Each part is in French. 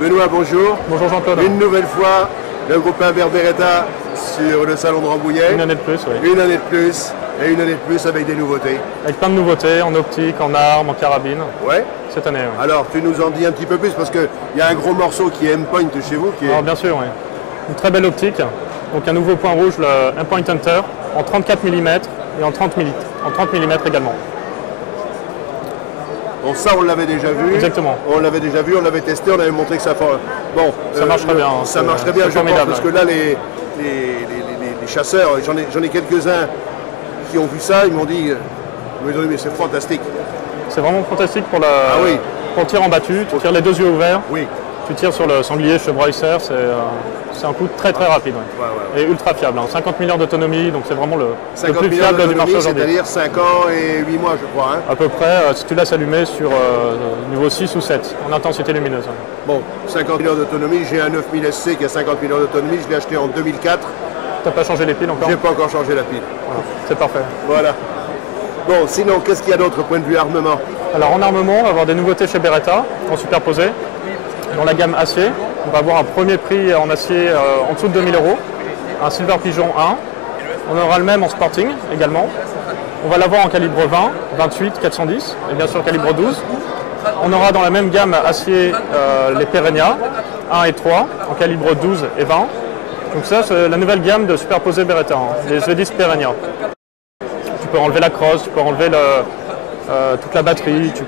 Benoît, bonjour. Bonjour Jean-Claude. Une nouvelle fois, le groupe Imbert Beretta sur le salon de Rambouillet. Une année de plus, oui. Une année de plus, et une année de plus avec des nouveautés. Avec plein de nouveautés, en optique, en armes, en carabine, Ouais. cette année, oui. Alors, tu nous en dis un petit peu plus, parce qu'il y a un gros morceau qui est M-Point chez vous. Qui est... Alors bien sûr, oui. Une très belle optique. Donc un nouveau point rouge, le M-Point Hunter, en 34 mm et en 30 mm également. Bon, ça, on l'avait déjà vu. Exactement. On l'avait déjà vu, on l'avait testé, on avait montré que ça... Bon, Ça marche très bien. Ça marche très bien, je pense, formidable. parce que là, les chasseurs, j'en ai quelques-uns qui ont vu ça, ils m'ont dit, mais c'est fantastique. C'est vraiment fantastique pour, oui. pour le tir en battu. Tu tires les deux yeux ouverts. Oui. Tu tires sur le sanglier chevreuil-cerf, c'est un coup très rapide. Ouais. Ouais. Et ultra fiable. 50 000 heures d'autonomie, donc c'est vraiment le plus 000 fiable du marché aujourd'hui. C'est-à-dire 5 ans et 8 mois, je crois. Hein. À peu près, si tu laisses allumer sur niveau 6 ou 7, en intensité lumineuse. Bon, 50 000 heures d'autonomie, j'ai un 9000 SC qui a 50 000 heures d'autonomie, je l'ai acheté en 2004. T'as pas changé les piles encore? J'ai pas encore changé la pile. Voilà. C'est parfait. Voilà. Bon, sinon, qu'est-ce qu'il y a d'autre au point de vue armement? Alors en armement, on va avoir des nouveautés chez Beretta, en superposé. Dans la gamme acier, on va avoir un premier prix en acier en dessous de 2000 €, un Silver Pigeon 1. On aura le même en Sporting également. On va l'avoir en calibre 20, 28, 410 et bien sûr calibre 12. On aura dans la même gamme acier les Perenia 1 et 3 en calibre 12 et 20. Donc ça c'est la nouvelle gamme de superposé Beretta, les E10 Perenia. Tu peux enlever la crosse, tu peux enlever toute la batterie, tu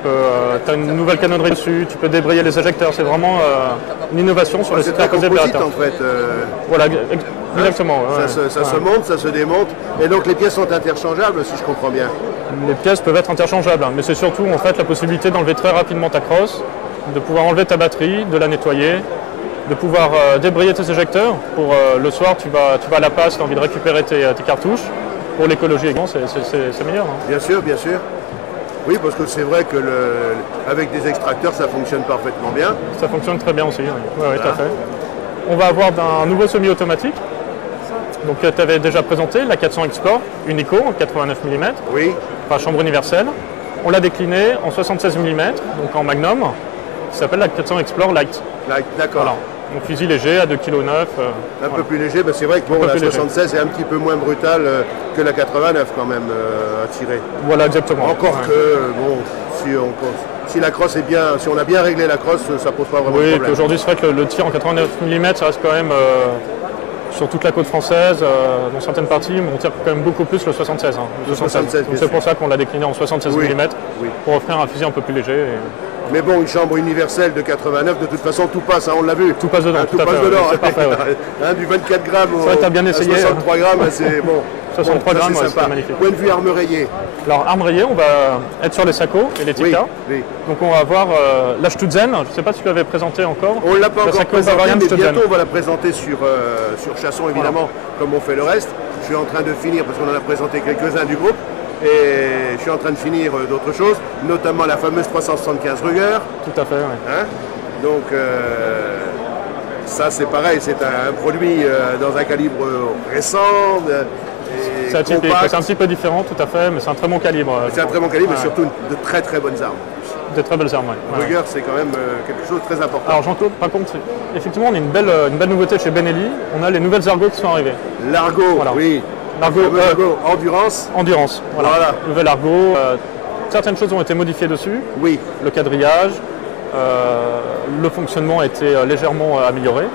as une nouvelle canonnerie dessus, tu peux débrayer les éjecteurs, c'est vraiment une innovation sur les superposés Beretta. En fait. Voilà, exactement. Ça se monte, ça se démonte, et donc les pièces sont interchangeables si je comprends bien. Les pièces peuvent être interchangeables, mais c'est surtout en fait la possibilité d'enlever très rapidement ta crosse, de pouvoir enlever ta batterie, de la nettoyer, de pouvoir débrayer tes éjecteurs. Pour le soir, tu vas à la passe, tu as envie de récupérer tes cartouches. Pour l'écologie également, c'est meilleur. Hein. Bien sûr, bien sûr. Oui, parce que c'est vrai que avec des extracteurs, ça fonctionne parfaitement bien. Ça fonctionne très bien aussi, oui. Oui, tout à fait. On va avoir un nouveau semi-automatique. Donc tu avais déjà présenté la 400 Explore, Unico, en 89 mm. Oui. Enfin, chambre universelle. On l'a décliné en 76 mm, donc en Magnum, qui s'appelle la 400 Explore Light. Light, d'accord. Voilà. Donc fusil léger à 2,9 kg. Un peu plus léger, mais c'est vrai que bon, la 76 est un petit peu moins brutale que la 89 quand même à tirer. Voilà, exactement. Encore que, bon, si la crosse est bien, si on a bien réglé la crosse, ça pose pas vraiment de problème. Oui, aujourd'hui c'est vrai que le tir en 89 mm, ça reste quand même, sur toute la côte française, dans certaines parties, on tire quand même beaucoup plus le 76. Hein, le 76 donc c'est pour ça qu'on l'a décliné en 76 mm, pour offrir un fusil un peu plus léger. Mais bon, une chambre universelle de 89, de toute façon, tout passe, hein, on l'a vu. Tout passe dedans, tout passe dedans. C'est parfait, ouais. Du 24 grammes au bien essayé, 63 grammes, c'est bon. 63 grammes, c'est sympa. Magnifique. Point de vue arme rayée. Alors, arme rayée, on va être sur les SACO et les TICA. Oui. Donc on va avoir la Stutzen, je ne sais pas si tu l'avais présenté encore. On ne l'a pas encore présenté, mais Stutzen. bientôt on va la présenter sur Chasson, évidemment, comme on fait le reste. Je suis en train de finir, parce qu'on en a présenté quelques-uns du groupe. Et je suis en train de finir d'autres choses, notamment la fameuse 375 Ruger. Tout à fait, oui. Hein, donc ça c'est pareil, c'est un produit dans un calibre récent. C'est un petit peu différent, tout à fait, mais c'est un très bon calibre. C'est un très bon calibre, mais surtout de très très bonnes armes. De très belles armes, oui. Ruger, c'est quand même quelque chose de très important. Alors Jean-Claude, par contre, effectivement, on a une belle nouveauté chez Benelli. On a les nouvelles Argo qui sont arrivées. L'Argo, voilà. Oui. L'Argo Endurance. Endurance, voilà. Nouvelle Argo. Certaines choses ont été modifiées dessus. Oui. Le quadrillage, le fonctionnement a été légèrement amélioré.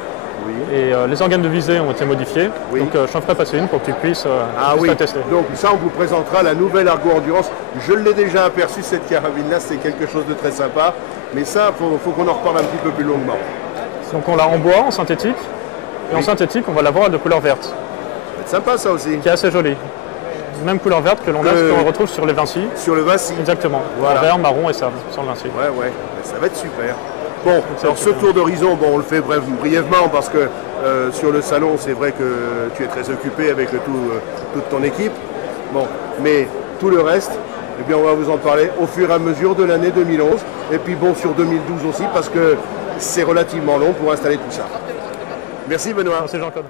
Oui. Et les organes de visée ont été modifiés. Oui. Donc je t'en ferai passer une pour que tu puisses la tester. Donc ça, on vous présentera la nouvelle Argo Endurance. Je l'ai déjà aperçu, cette carabine-là, c'est quelque chose de très sympa. Mais ça, il faut qu'on en reparle un petit peu plus longuement. Donc on l'a en bois, en synthétique. Et en synthétique, on va l'avoir de couleur verte. C'est sympa ça aussi. Qui est assez joli. Même couleur verte que l'on retrouve sur les Vinci. Sur le Vinci. Exactement. Voilà. Vert, marron et ça sur le Vinci. Ouais, ça va être super. Bon, alors ce tour d'horizon, on le fait brièvement parce que sur le salon, c'est vrai que tu es très occupé avec toute ton équipe. Bon, mais tout le reste, eh bien, on va vous en parler au fur et à mesure de l'année 2011. Et puis bon, sur 2012 aussi, parce que c'est relativement long pour installer tout ça. Merci Benoît. Merci Jean-Claude.